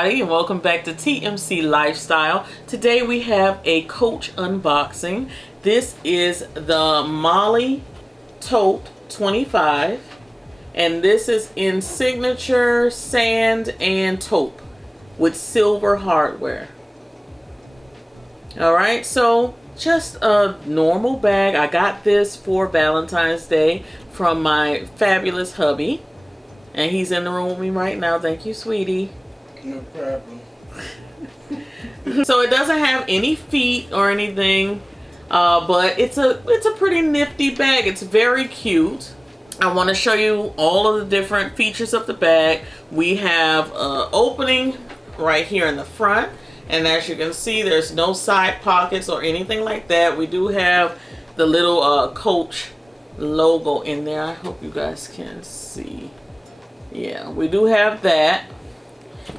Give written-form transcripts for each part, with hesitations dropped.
everybody, and welcome back to TMC Lifestyle. Today we have a Coach unboxing. This is the Mollie Tote 25, and this is in signature sand and taupe with silver hardware. Alright, so just a normal bag. I got this for Valentine's Day from my fabulous hubby. And he's in the room with me right now. Thank you, sweetie. No problem. So it doesn't have any feet or anything, but it's a pretty nifty bag. It's very cute. I want to show you all of the different features of the bag. We have opening right here in the front, and as you can see, there's no side pockets or anything like that. We do have the little Coach logo in there. I hope you guys can see. Yeah, we do have that.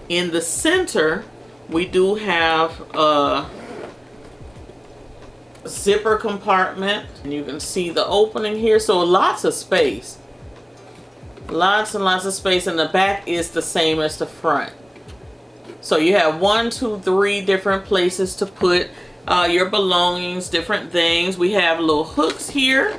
In the center, we do have a zipper compartment. And you can see the opening here. So lots of space. Lots and lots of space. And the back is the same as the front. So you have 1, 2, 3 different places to put your belongings, different things. We have little hooks here.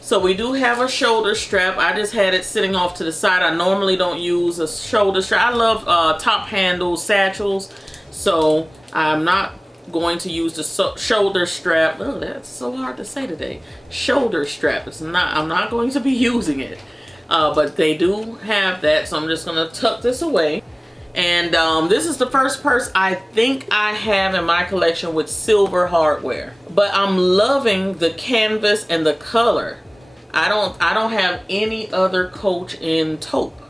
So we do have a shoulder strap. I just had it sitting off to the side. I normally don't use a shoulder strap. I love top handle satchels, so I'm not going to use the shoulder strap. Oh, that's so hard to say today. Shoulder strap. I'm not going to be using it, but they do have that, so I'm just going to tuck this away. And this is the first purse I think I have in my collection with silver hardware. But I'm loving the canvas and the color. I don't have any other Coach in taupe,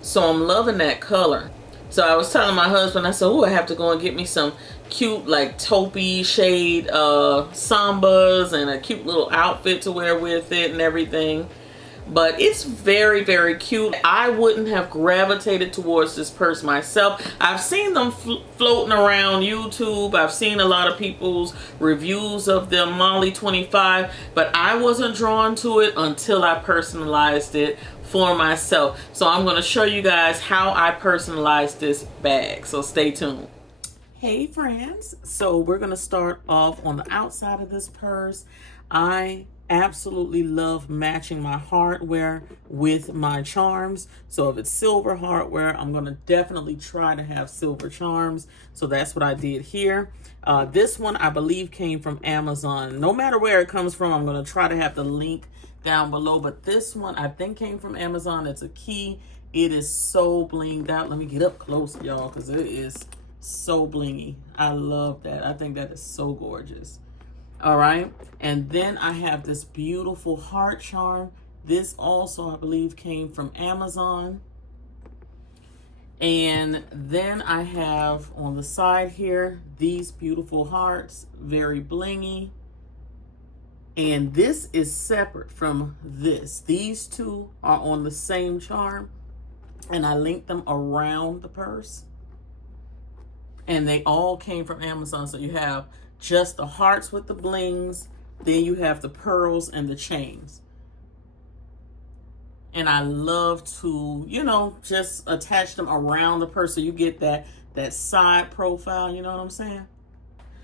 so I'm loving that color. So I was telling my husband, I said, oh, I have to go and get me some cute like taupey shade sambas and a cute little outfit to wear with it and everything. But it's very, very cute. I wouldn't have gravitated towards this purse myself. I've seen them floating around YouTube. I've seen a lot of people's reviews of the Mollie 25, but I wasn't drawn to it until I personalized it for myself. So I'm going to show you guys how I personalized this bag. So stay tuned. Hey friends, so we're going to start off on the outside of this purse. I absolutely love matching my hardware with my charms. So if it's silver hardware, I'm going to definitely try to have silver charms. So that's what I did here. This one I believe came from Amazon. No matter where it comes from, I'm going to try to have the link down below. But this one I think came from Amazon. It's a key. It is so blinged out. Let me get up close, y'all, because it is so blingy. I love that. I think that is so gorgeous. All right, and then I have this beautiful heart charm. This also, I believe, came from Amazon. And then I have on the side here these beautiful hearts, very blingy. And this is separate from this. These two are on the same charm, and I linked them around the purse. And they all came from Amazon. So you have just the hearts with the blings, then you have the pearls and the chains. And I love to, you know, just attach them around the purse so you get that side profile, you know what I'm saying?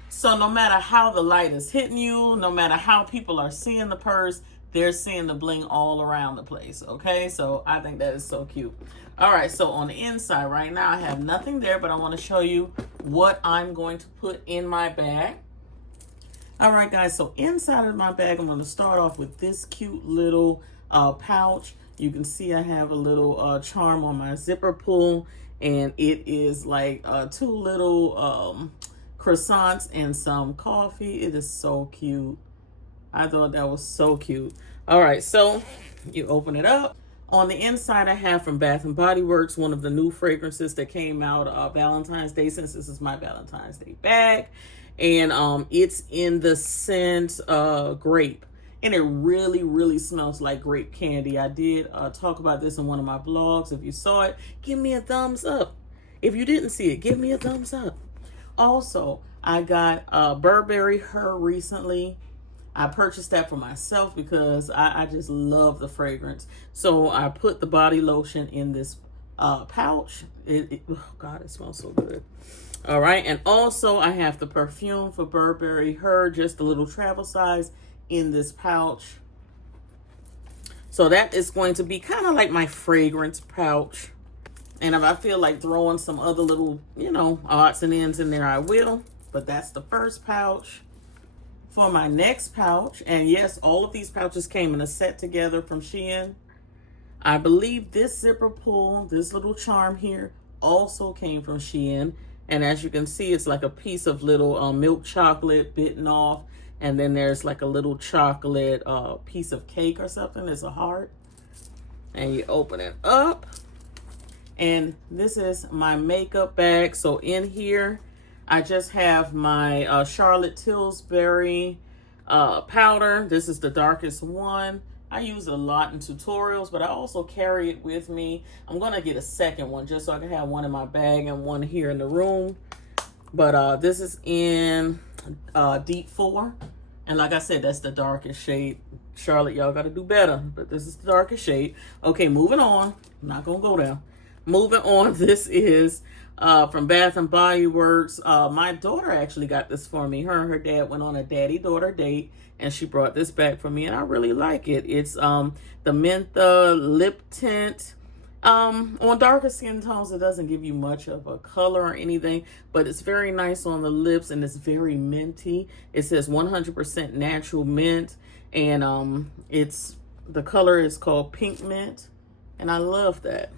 So no matter how the light is hitting you, no matter how people are seeing the purse, they're seeing the bling all around the place, okay? So I think that is so cute. All right, so on the inside right now, I have nothing there, but I want to show you what I'm going to put in my bag. All right, guys, so inside of my bag, I'm going to start off with this cute little pouch. You can see I have a little charm on my zipper pull, and it is like 2 little croissants and some coffee. It is so cute. I thought that was so cute. All right, so you open it up. On the inside, I have from Bath & Body Works, one of the new fragrances that came out Valentine's Day, since this is my Valentine's Day bag. And it's in the scent grape. And it really, really smells like grape candy. I did talk about this in one of my vlogs. If you saw it, give me a thumbs up. If you didn't see it, give me a thumbs up. Also, I got Burberry Her recently. I purchased that for myself because I just love the fragrance. So I put the body lotion in this pouch. Oh God, it smells so good. All right, and also I have the perfume for Burberry Her, just a little travel size in this pouch. So that is going to be kind of like my fragrance pouch. And if I feel like throwing some other little, you know, odds and ends in there, I will. But that's the first pouch. For my next pouch, and yes, all of these pouches came in a set together from Shein. I believe this zipper pull, this little charm here, also came from Shein. And as you can see, it's like a piece of little milk chocolate bitten off. And then there's like a little chocolate piece of cake or something. It's a heart. And you open it up. And this is my makeup bag. So in here, I just have my Charlotte Tilbury powder. This is the darkest one. I use it a lot in tutorials, but I also carry it with me. I'm going to get a second one just so I can have one in my bag and one here in the room. But this is in Deep 4. And like I said, that's the darkest shade. Charlotte, y'all got to do better. But this is the darkest shade. Okay, moving on. I'm not going to go there. Moving on, this is from Bath and Body Works. My daughter actually got this for me. Her and her dad went on a daddy-daughter date, and she brought this back for me, and I really like it. It's the Mentha Lip Tint. On darker skin tones, it doesn't give you much of a color or anything, but it's very nice on the lips, and it's very minty. It says 100% natural mint, and the color is called Pink Mint, and I love that.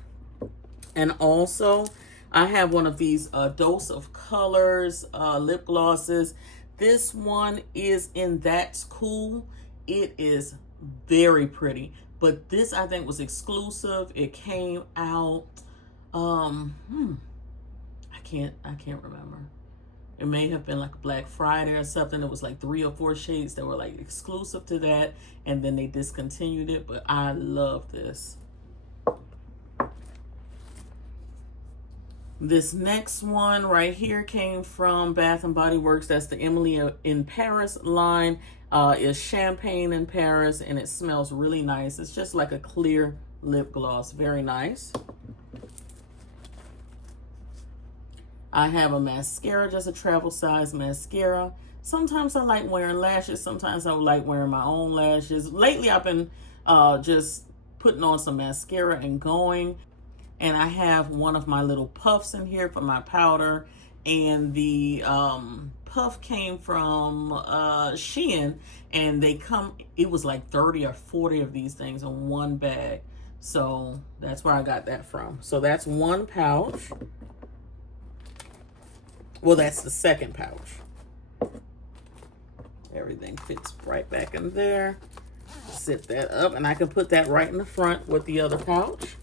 And also, I have one of these Dose of Colors lip glosses. This one is in That's Cool. It is very pretty. But this, I think, was exclusive. It came out, I can't remember. It may have been like Black Friday or something. It was like 3 or 4 shades that were like exclusive to that. And then they discontinued it. But I love this. This next one right here came from Bath and Body Works. That's the Emily in Paris line. Is Champagne in Paris, and it smells really nice. It's just like a clear lip gloss. Very nice. I have a mascara, just a travel size mascara. Sometimes I like wearing lashes. Sometimes I like wearing my own lashes. Lately, I've been just putting on some mascara and going. And I have one of my little puffs in here for my powder. And the puff came from Shein. And they come, it was like 30 or 40 of these things in one bag. So that's where I got that from. So that's one pouch. Well, that's the second pouch. Everything fits right back in there. Zip that up. And I can put that right in the front with the other pouch.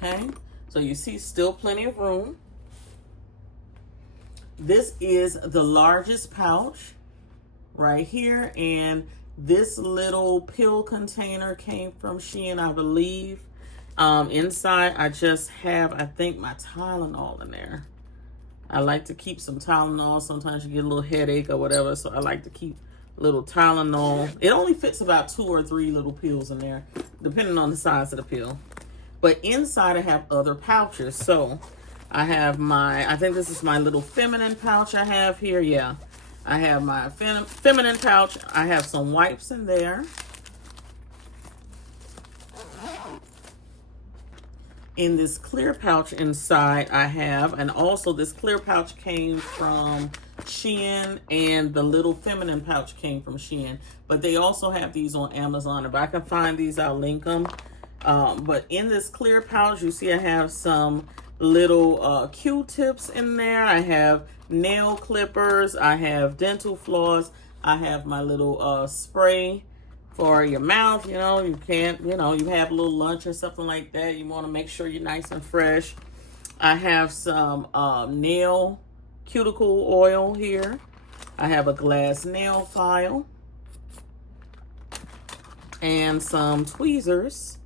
Okay, so you see still plenty of room. This is the largest pouch right here, and this little pill container came from Shein, I believe. Inside, I just have, I think, my Tylenol in there. I like to keep some Tylenol. Sometimes you get a little headache or whatever, so I like to keep a little Tylenol. It only fits about 2 or 3 little pills in there, depending on the size of the pill. But inside I have other pouches. So I have my, I think this is my little feminine pouch I have here. Yeah, I have my feminine pouch. I have some wipes in there. In this clear pouch inside I have, and also this clear pouch came from Shein, and the little feminine pouch came from Shein. But they also have these on Amazon. If I can find these, I'll link them. But in this clear pouch, you see I have some little Q-tips in there. I have nail clippers. I have dental floss. I have my little spray for your mouth. You know, you can't, you know, you have a little lunch or something like that. You want to make sure you're nice and fresh. I have some nail cuticle oil here. I have a glass nail file. And some tweezers.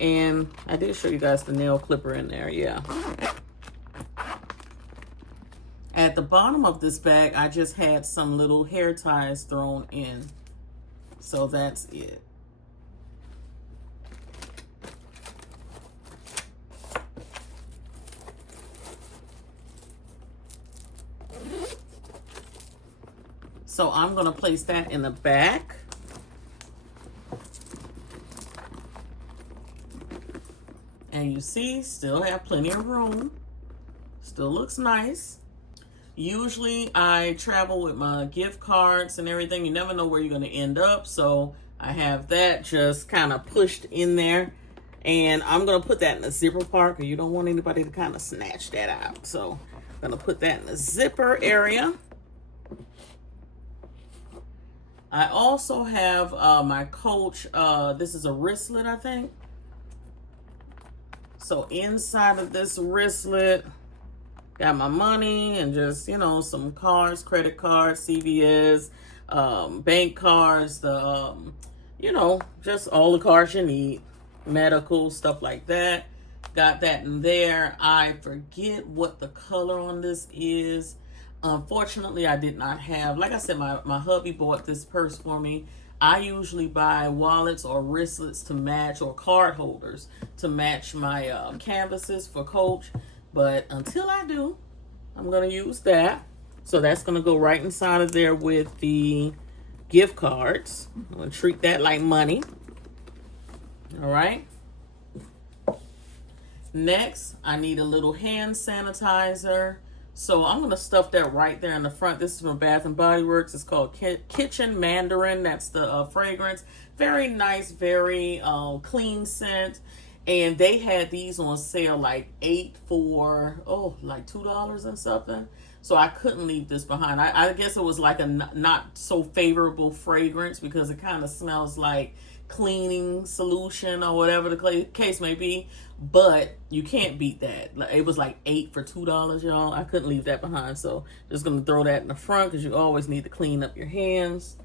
And I did show you guys the nail clipper in there, yeah. At the bottom of this bag, I just had some little hair ties thrown in. So that's it. So I'm going to place that in the back. And you see, still have plenty of room. Still looks nice. Usually I travel with my gift cards and everything. You never know where you're going to end up. So I have that just kind of pushed in there. And I'm going to put that in the zipper part because you don't want anybody to kind of snatch that out. So I'm going to put that in the zipper area. I also have my Coach, this is a wristlet, I think. So inside of this wristlet, got my money and just, you know, some cards, credit cards, CVS, bank cards, the, you know, just all the cards you need, medical, stuff like that. Got that in there. I forget what the color on this is. Unfortunately, I did not have, like I said, my hubby bought this purse for me. I usually buy wallets or wristlets to match, or card holders to match my canvases for Coach. But until I do, I'm going to use that. So that's going to go right inside of there with the gift cards. I'm going to treat that like money. All right. Next, I need a little hand sanitizer. So I'm going to stuff that right there in the front. This is from Bath and Body Works. It's called Kitchen Mandarin. That's the fragrance. Very nice, very clean scent. And they had these on sale like 8 for, like $2 and something. So I couldn't leave this behind. I guess it was like a not so favorable fragrance because it kind of smells like cleaning solution or whatever the case may be. But you can't beat that. It was like 8 for $2, y'all. I couldn't leave that behind. So just going to throw that in the front because you always need to clean up your hands.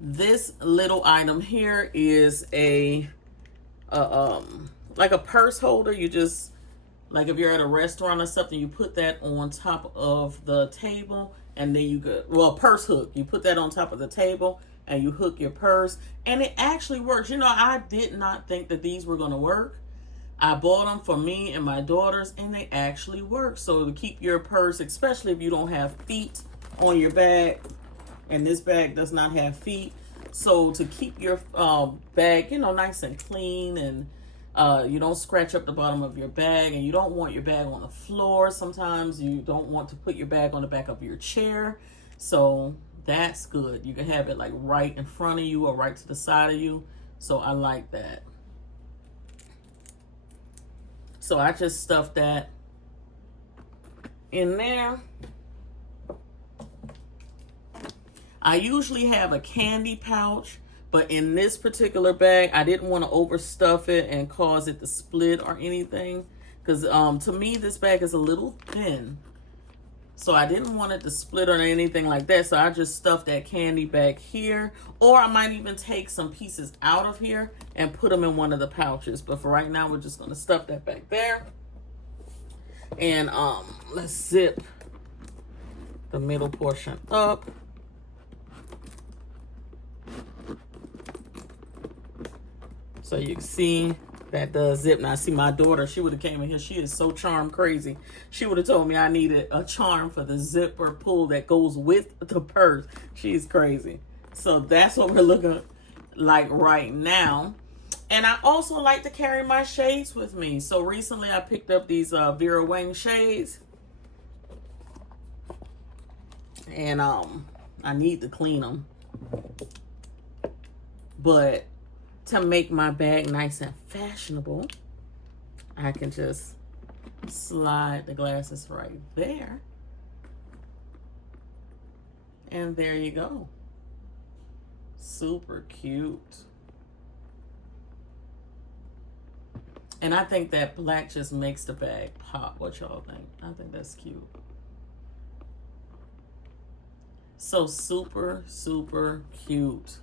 This little item here is a like a purse holder. You just, like if you're at a restaurant or something, you put that on top of the table and then you could, well, purse hook. You put that on top of the table and you hook your purse, and it actually works. You know, I did not think that these were going to work. I bought them for me and my daughters, and they actually work. So to keep your purse, especially if you don't have feet on your bag, and this bag does not have feet, so to keep your bag, you know, nice and clean, and you don't scratch up the bottom of your bag, and you don't want your bag on the floor. Sometimes you don't want to put your bag on the back of your chair. So that's good. You can have it like right in front of you or right to the side of you. So I like that. So I just stuffed that in there. I usually have a candy pouch, but in this particular bag, I didn't want to overstuff it and cause it to split or anything. Because to me, this bag is a little thin. So I didn't want it to split or anything like that. So I just stuffed that candy back here. Or I might even take some pieces out of here and put them in one of the pouches. But for right now, we're just going to stuff that back there. And let's zip the middle portion up. So you can see that does zip. Now, see, my daughter, she would have came in here. She is so charm crazy. She would have told me I needed a charm for the zipper pull that goes with the purse. She's crazy. So that's what we're looking like right now. And I also like to carry my shades with me. So recently I picked up these Vera Wang shades. And I need to clean them. But to make my bag nice and fashionable, I can just slide the glasses right there. And there you go. Super cute. And I think that black just makes the bag pop. What y'all think? I think that's cute. So super, super cute.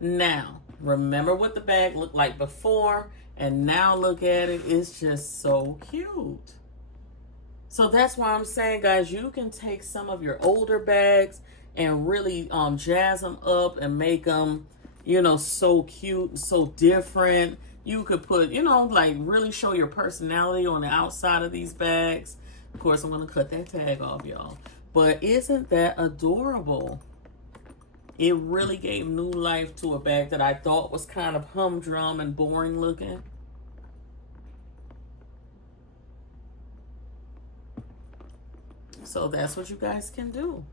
Now, remember what the bag looked like before, and now look at it. It's just so cute. So that's why I'm saying, guys, you can take some of your older bags and really jazz them up and make them, you know, so cute, so different. You could put, you know, like really show your personality on the outside of these bags. Of course, I'm going to cut that tag off, y'all. But isn't that adorable? It really gave new life to a bag that I thought was kind of humdrum and boring looking. So that's what you guys can do.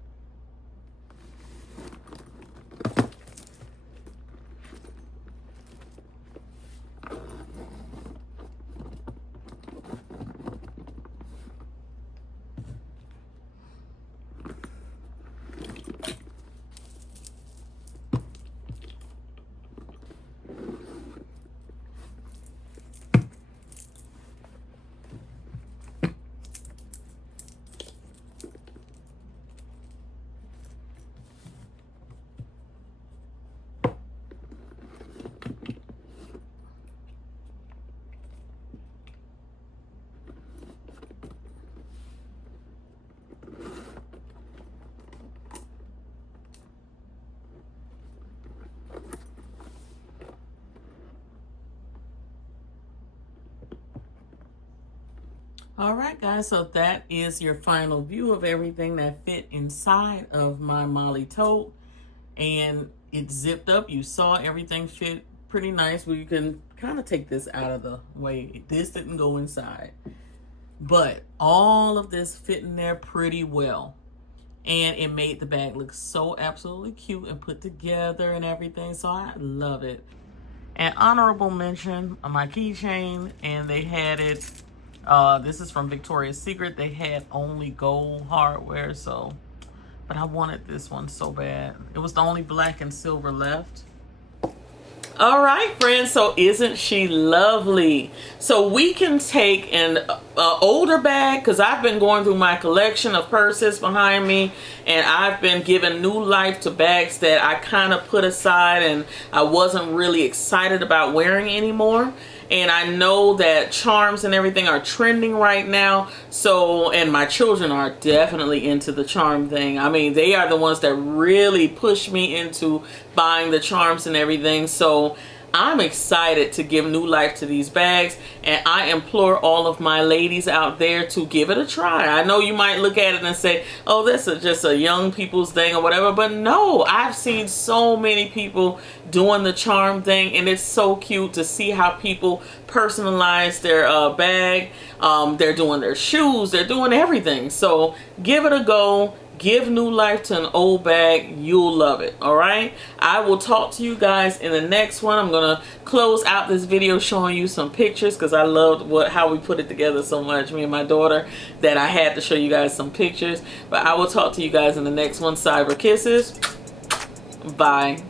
All right, guys, so that is your final view of everything that fit inside of my Mollie tote. And it zipped up. You saw everything fit pretty nice. Well, you can kind of take this out of the way. This didn't go inside. But all of this fit in there pretty well. And it made the bag look so absolutely cute and put together and everything. So I love it. An honorable mention on my keychain, and they had it. This is from Victoria's Secret. They had only gold hardware, so, but I wanted this one so bad. It was the only black and silver left. All right, friends, so isn't she lovely? So we can take an older bag, because I've been going through my collection of purses behind me, and I've been giving new life to bags that I kind of put aside and I wasn't really excited about wearing anymore. And I know that charms and everything are trending right now. So, and my children are definitely into the charm thing. I mean, they are the ones that really push me into buying the charms and everything. So I'm excited to give new life to these bags, and I implore all of my ladies out there to give it a try. I know you might look at it and say, oh, this is just a young people's thing or whatever, but no, I've seen so many people doing the charm thing, and it's so cute to see how people personalize their bag. They're doing their shoes, they're doing everything. So give it a go. Give new life to an old bag. You'll love it. All right. I will talk to you guys in the next one. I'm going to close out this video showing you some pictures, because I loved how we put it together so much, me and my daughter, that I had to show you guys some pictures. But I will talk to you guys in the next one. Cyber kisses. Bye.